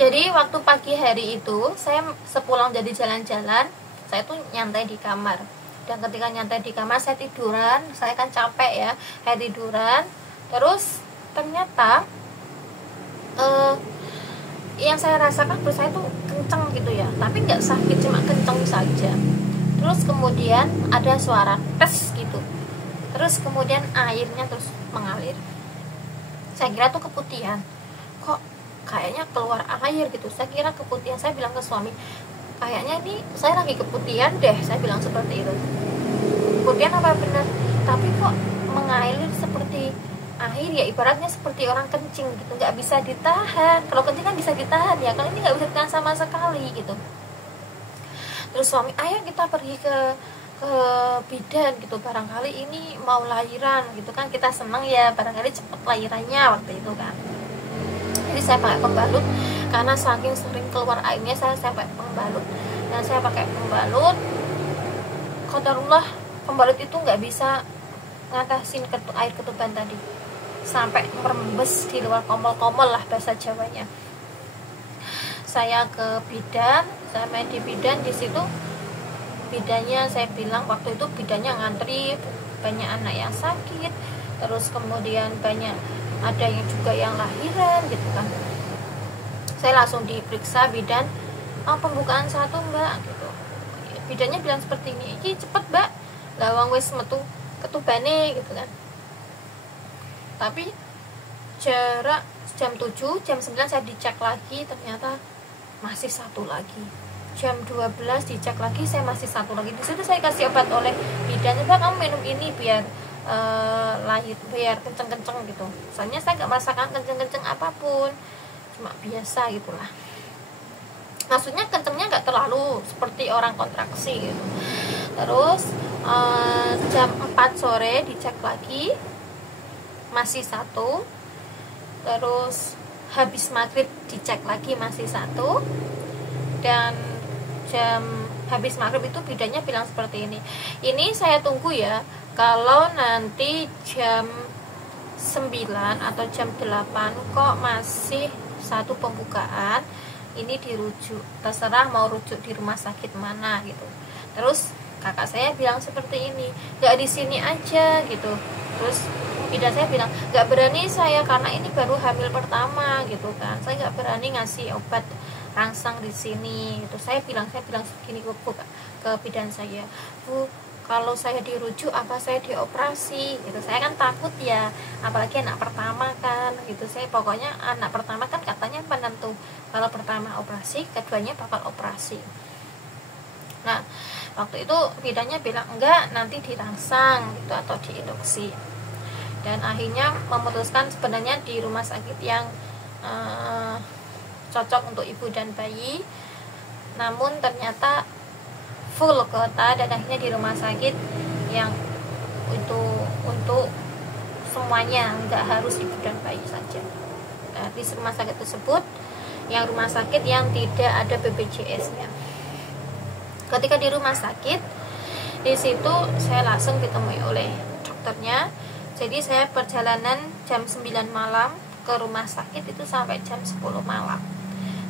Jadi waktu pagi hari itu saya sepulang dari jalan-jalan, saya tuh nyantai di kamar. Dan ketika nyantai di kamar saya tiduran, saya kan capek ya, saya tiduran. Terus ternyata yang saya rasakan perut saya tuh kenceng gitu ya, tapi nggak sakit, cuma kenceng saja. Terus kemudian ada suara tes gitu, terus kemudian airnya terus mengalir. Saya kira tuh keputihan, kok kayaknya keluar air gitu, saya kira keputihan. Saya bilang ke suami, kayaknya ini saya lagi keputihan deh, saya bilang seperti itu. Keputihan apa benar, tapi kok mengalir seperti air ya, ibaratnya seperti orang kencing gitu, nggak bisa ditahan. Kalau kencing kan bisa ditahan ya, kalau ini nggak bisa ditahan sama sekali gitu. Terus suami, ayo kita pergi ke bidan gitu, barangkali ini mau lahiran gitu kan, kita seneng ya, barangkali cepet lahirannya waktu itu kan. Jadi saya pakai pembalut, karena saking sering keluar airnya saya pakai pembalut, dan saya pakai pembalut. Qadarullah pembalut itu nggak bisa ngatasin air ketuban tadi, sampai merembes di luar komol-komol lah bahasa Jawanya. Saya ke bidan, saya main di bidan. Di situ bidannya, saya bilang waktu itu bidannya ngantri, banyak anak yang sakit, terus kemudian banyak ada yang juga yang lahiran gitu kan. Saya langsung diperiksa bidan, pembukaan 1 mbak gitu. Bidannya bilang seperti ini, iki cepet mbak, lawang wis metu ketubane gitu kan. Tapi jarak jam 7, jam 9 saya dicek lagi, ternyata masih 1 lagi. Jam 12 dicek lagi, saya masih 1 lagi. Di situ saya kasih obat oleh bidan, coba kamu minum ini biar lahir, biar kenceng-kenceng gitu. Soalnya saya nggak merasakan kenceng-kenceng apapun, cuma biasa gitulah. Maksudnya kencengnya nggak terlalu seperti orang kontraksi gitu. Terus jam 4 sore dicek lagi, masih 1. Terus habis maghrib dicek lagi, masih 1. Dan jam habis maghrib itu bidannya bilang seperti ini saya tunggu ya, kalau nanti jam 9 atau jam 8 kok masih 1 pembukaan, ini dirujuk, terserah mau rujuk di rumah sakit mana gitu. Terus kakak saya bilang seperti ini, nggak di sini aja gitu. Terus bidan saya bilang, nggak berani saya karena ini baru hamil pertama gitu kan, saya nggak berani ngasih obat rangsang di sini gitu. Saya bilang segini ke bidan saya, Bu, kalau saya dirujuk apa saya dioperasi gitu. Saya kan takut ya, apalagi anak pertama kan gitu. Saya pokoknya anak pertama kan katanya penentu, kalau pertama operasi, keduanya bakal operasi. Nah waktu itu bidannya bilang enggak, nanti dirangsang gitu atau diinduksi. Dan akhirnya memutuskan sebenarnya di rumah sakit yang cocok untuk ibu dan bayi, namun ternyata full kota, dan akhirnya di rumah sakit yang untuk semuanya, nggak harus ibu dan bayi saja. Nah, di rumah sakit tersebut yang rumah sakit yang tidak ada BPJS-nya. Ketika di rumah sakit, di situ saya langsung ditemui oleh dokternya. Jadi saya perjalanan jam 9 malam ke rumah sakit itu sampai jam 10 malam.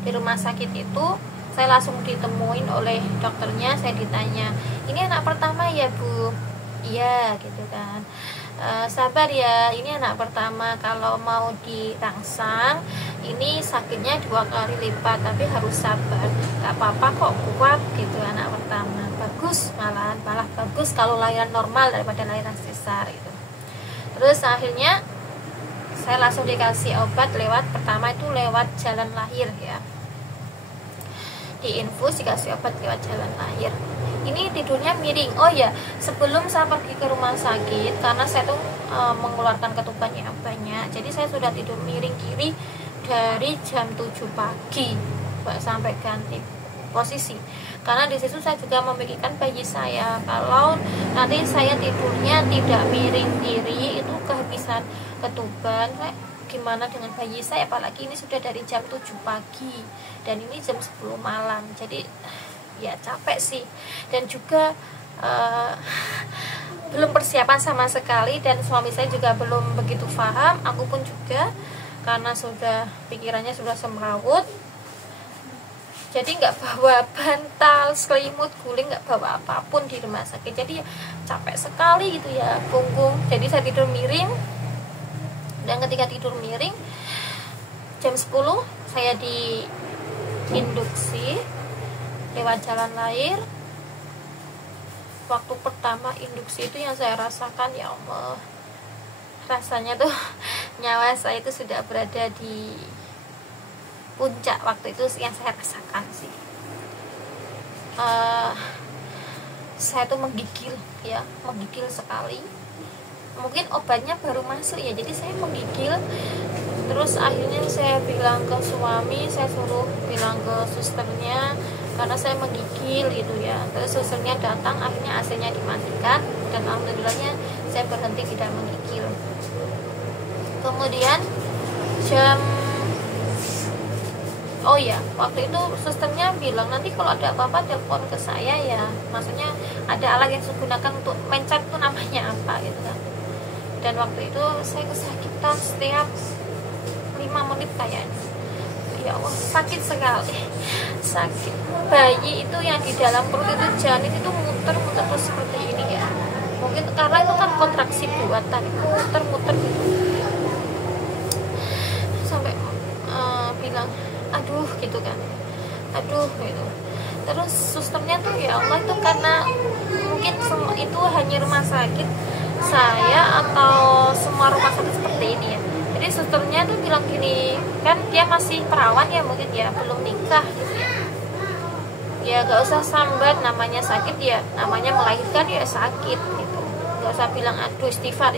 Di rumah sakit itu saya langsung ditemuin oleh dokternya. Saya ditanya, ini anak pertama ya Bu? Iya gitu kan. Sabar ya, ini anak pertama, kalau mau dirangsang ini sakitnya 2 kali lipat, tapi harus sabar, gak apa-apa kok, kuat gitu anak pertama. Bagus, malah bagus kalau lahiran normal daripada lahiran sesar gitu. Terus akhirnya saya langsung dikasih obat pertama itu lewat jalan lahir ya, diinfus, dikasih obat lewat jalan lahir. Ini tidurnya miring. Oh ya, sebelum saya pergi ke rumah sakit, karena saya tuh mengeluarkan ketuban yang banyak, jadi saya sudah tidur miring kiri dari jam 7 pagi sampai ganti posisi. Karena di situ saya juga memikirkan bayi saya, kalau nanti saya tidurnya tidak miring kiri itu kehabisan ketuban, gimana dengan bayi saya, apalagi ini sudah dari jam 7 pagi dan ini jam 10 malam. Jadi ya capek sih, dan juga belum persiapan sama sekali, dan suami saya juga belum begitu paham, aku pun juga karena sudah pikirannya sudah semrawut. jadi nggak bawa bantal, selimut, guling, nggak bawa apapun di rumah sakit. Jadi ya capek sekali gitu ya punggung. Jadi saya tidur miring, dan ketika tidur miring jam 10 saya diinduksi lewat jalan lahir. Waktu pertama induksi itu yang saya rasakan, ya Allah, rasanya tuh nyawa saya itu sudah berada di puncak. Waktu itu yang saya rasakan sih, saya tuh menggigil ya, menggigil sekali. Mungkin obatnya baru masuk ya, jadi saya menggigil. Terus akhirnya saya bilang ke suami, saya suruh bilang ke susternya karena saya menggigil gitu ya. Terus susternya datang, akhirnya AC-nya dimatikan, dan alhamdulillahnya saya berhenti tidak menggigil. Kemudian waktu itu susternya bilang nanti kalau ada apa-apa telepon ke saya ya, maksudnya ada alat yang saya gunakan untuk mencet itu namanya apa gitu kan. Dan waktu itu saya kesakitan setiap 5 menit kayaknya, ya Allah, sakit sekali, sakit. Bayi itu yang di dalam perut itu, janin itu muter-muter terus seperti ini ya, mungkin karena itu kan kontraksi buatan, muter-muter gitu, sampai bilang aduh gitu kan, aduh gitu. Terus susternya tuh ya Allah, itu karena mungkin semua itu hanya rumah sakit saya atau semua rumah sakit seperti ini ya. Jadi susternya tuh bilang gini, kan dia masih perawan ya, mungkin ya belum nikah gitu ya. Ya gak usah sambat, namanya sakit ya, namanya melahirkan ya sakit gitu. Gak usah bilang aduh, istighfar.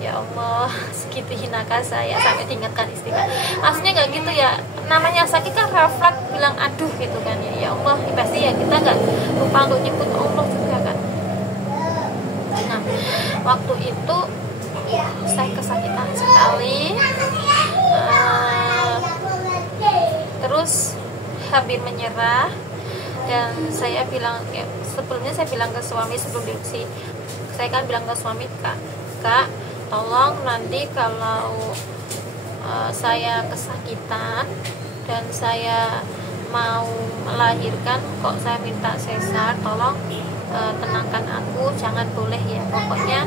Ya Allah, segitu hinaka saya sampai diingatkan istighfar. Aslinya gak gitu ya, namanya sakit kan refleks bilang aduh gitu kan ya. Ya Allah, pasti ya kita gak lupa untuk nyebut Allah juga kan. Nah, waktu itu saya kesakitan sekali, terus hampir menyerah. Dan saya bilang ya, sebelumnya saya bilang ke suami sebelum diuji, saya kan bilang ke suami, kak tolong nanti kalau saya kesakitan dan saya mau melahirkan kok saya minta sesar, tolong tenangkan aku, jangan boleh ya, pokoknya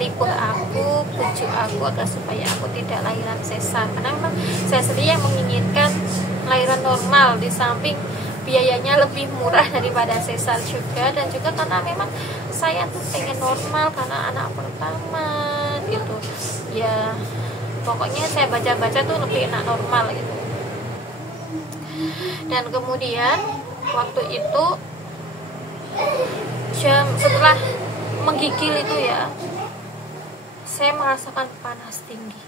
lipuh aku, bujuk aku agar supaya aku tidak lahiran sesar. Karena memang saya sendiri yang menginginkan lahiran normal, di samping biayanya lebih murah daripada sesar juga, dan juga karena memang saya tuh pengen normal karena anak pertama gitu ya. Pokoknya saya baca-baca tuh lebih enak normal gitu. Dan kemudian waktu itu setelah menggigil itu ya, saya merasakan panas tinggi,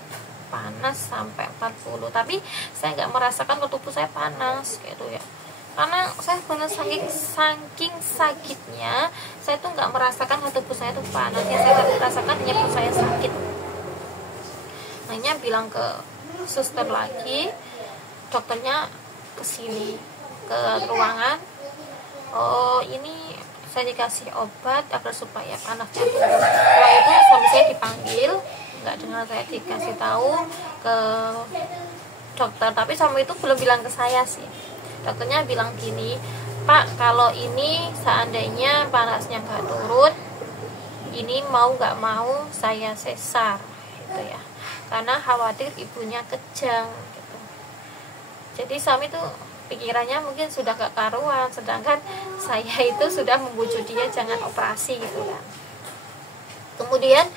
panas sampai 40, tapi saya nggak merasakan kalau tubuh saya panas gitu ya, karena saya benar saking sakitnya, saya tuh nggak merasakan kalau tubuh saya tuh panas. Yang saya rasakan hanya perut saya sakit. Hanya bilang ke suster lagi, dokternya kesini ke ruangan, oh ini saya dikasih obat agar supaya panasnya turun. Setelah itu suami saya dipanggil, nggak dengar saya dikasih tahu ke dokter, tapi suami itu belum bilang ke saya sih. Dokternya bilang gini, Pak, kalau ini seandainya panasnya nggak turun, ini mau nggak mau saya sesar gitu ya, karena khawatir ibunya kejang gitu. Jadi suami tuh pikirannya mungkin sudah gak karuan, sedangkan saya itu sudah membujuk dia jangan operasi gitu kan. Kemudian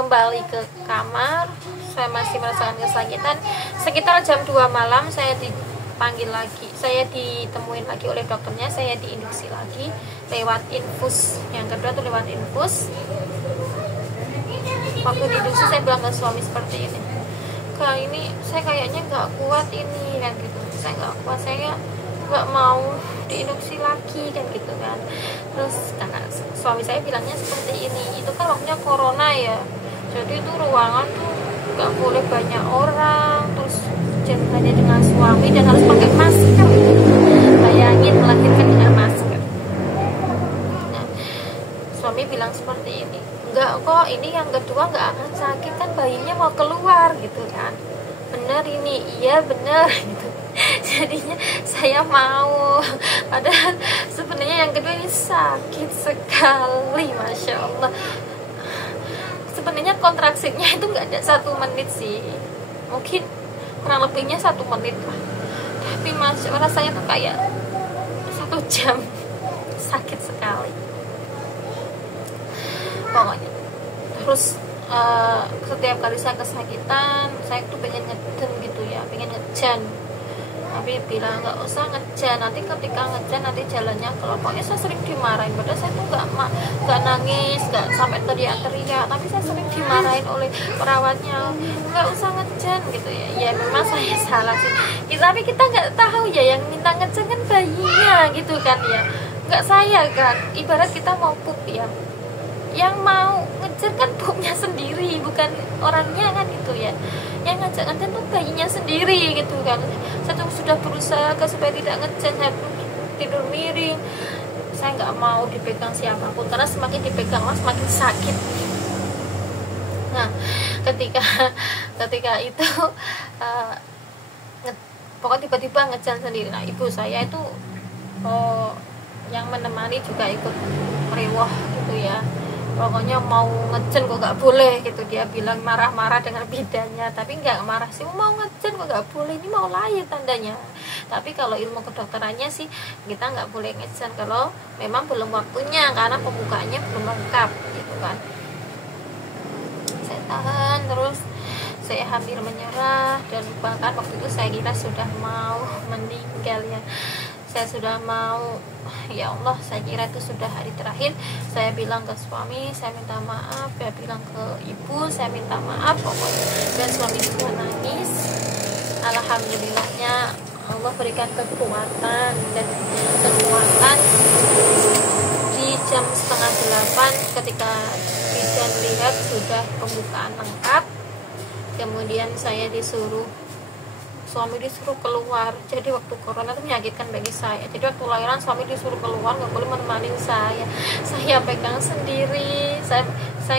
kembali ke kamar, saya masih merasakan kesakitan. Sekitar jam 2 malam saya dipanggil lagi, saya ditemuin lagi oleh dokternya, saya diinduksi lagi lewat infus. Yang kedua tuh lewat infus. Waktu diinduksi saya bilang ke suami seperti ini, Kak, ini saya kayaknya nggak kuat ini kan gitu, saya nggak kuat, saya nggak mau diinduksi lagi kan gitu kan. Terus karena suami saya bilangnya seperti ini, itu kan waktunya corona ya, jadi itu ruangan tuh nggak boleh banyak orang, terus hanya dengan suami dan harus pakai masker. Bayangin melahirkan dengan masker. Nah, suami bilang seperti ini, enggak kok, ini yang kedua nggak akan sakit kan, bayinya mau keluar gitu kan. Bener ini, iya bener gitu. jadinya saya mau, padahal sebenarnya yang kedua ini sakit sekali, masya Allah. Sebenarnya kontraksinya itu nggak ada 1 menit sih, mungkin kurang lebihnya 1 menit lah, tapi masya Allah rasanya tuh kayak 1 jam, sakit sekali pokoknya. Terus setiap kali saya kesakitan, saya tuh pengen ngeden gitu ya, pengen ngejan, tapi bilang nggak usah ngejan, nanti ketika ngejan nanti jalannya keluar. Pokoknya saya sering dimarahin, padahal saya tuh nggak nangis, nggak sampai teriak-teriak, tapi saya sering dimarahin oleh perawatnya, nggak usah ngejan gitu ya. Ya memang saya salah sih ya, tapi kita nggak tahu ya, yang minta ngejan kan bayinya gitu kan ya, nggak saya kan. Ibarat kita mau pup ya, yang mau ngejar kan pupnya sendiri, bukan orangnya kan gitu ya. Yang ngajak ngejar tuh bayinya sendiri gitu kan. Saya tuh sudah berusaha supaya tidak ngejar, saya tidur miring, saya nggak mau dipegang siapapun, karena semakin dipegang semakin sakit. Nah ketika itu pokoknya tiba-tiba ngejar sendiri. Nah ibu saya itu yang menemani juga ikut meriwah gitu ya, pokoknya mau ngejen kok gak boleh gitu. Dia bilang marah-marah dengan bidannya, tapi nggak marah sih, mau ngejen kok gak boleh, ini mau lahir tandanya. Tapi kalau ilmu kedokterannya sih kita nggak boleh ngejen kalau memang belum waktunya, karena pembukaannya belum lengkap gitu kan. Saya tahan terus, saya hampir menyerah, dan bahkan waktu itu saya kira sudah mau meninggal ya. Saya sudah mau, ya Allah, saya kira itu sudah hari terakhir. Saya bilang ke suami, saya minta maaf, saya bilang ke ibu, saya minta maaf pokoknya. Dan suami juga nangis. Alhamdulillahnya Allah berikan kekuatan dan kekuatan. Di jam 7:30 ketika bidan lihat sudah pembukaan lengkap, kemudian saya suami disuruh keluar. Jadi waktu corona itu menyakitkan bagi saya, jadi waktu lahiran suami disuruh keluar, nggak boleh menemani saya pegang sendiri. Saya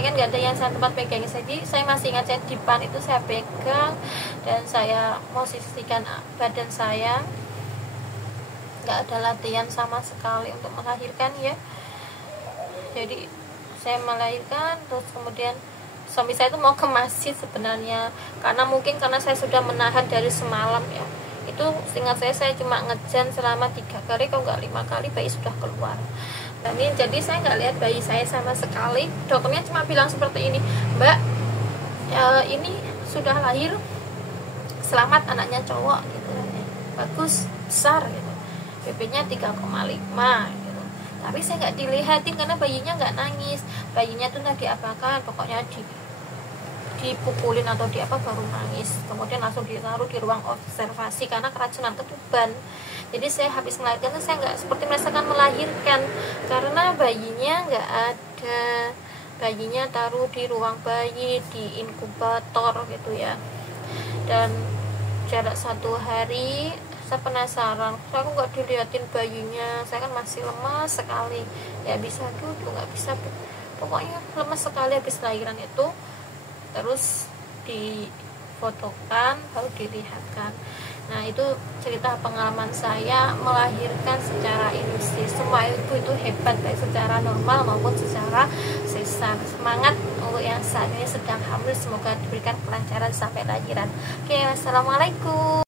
kan nggak ada yang saya tempat pegang, jadi saya masih ingat saya dipan itu saya pegang, dan saya posisikan badan saya, nggak ada latihan sama sekali untuk melahirkan ya. Jadi saya melahirkan, terus kemudian suami saya itu mau ke masjid sebenarnya, karena saya sudah menahan dari semalam ya. Itu seingat saya cuma ngejan selama 3 kali, kalau nggak 5 kali bayi sudah keluar. Dan ini jadi saya nggak lihat bayi saya sama sekali. Dokternya cuma bilang seperti ini, Mbak, ini sudah lahir, selamat, anaknya cowok gitu, bagus, besar gitu, BB-nya 3,5 gitu. Tapi saya nggak dilihatin karena bayinya nggak nangis, bayinya tuh tadi diapakan, pokoknya dipukulin atau di apa baru nangis. Kemudian langsung ditaruh di ruang observasi karena keracunan ketuban. Jadi saya habis melahirkan tuh saya nggak seperti merasakan melahirkan, karena bayinya nggak ada. Bayinya taruh di ruang bayi, di inkubator gitu ya. Dan jarak 1 hari, saya penasaran, aku nggak dilihatin bayinya, saya kan masih lemas sekali, ya bisa duduk, nggak bisa, pokoknya lemas sekali habis lahiran itu. Terus difotokan, baru dilihatkan. Nah itu cerita pengalaman saya melahirkan secara industri. Semua ibu itu hebat, baik secara normal maupun secara sesar. Semangat untuk yang saat ini sedang hamil, semoga diberikan kelancaran sampai lahiran. Oke, wassalamualaikum.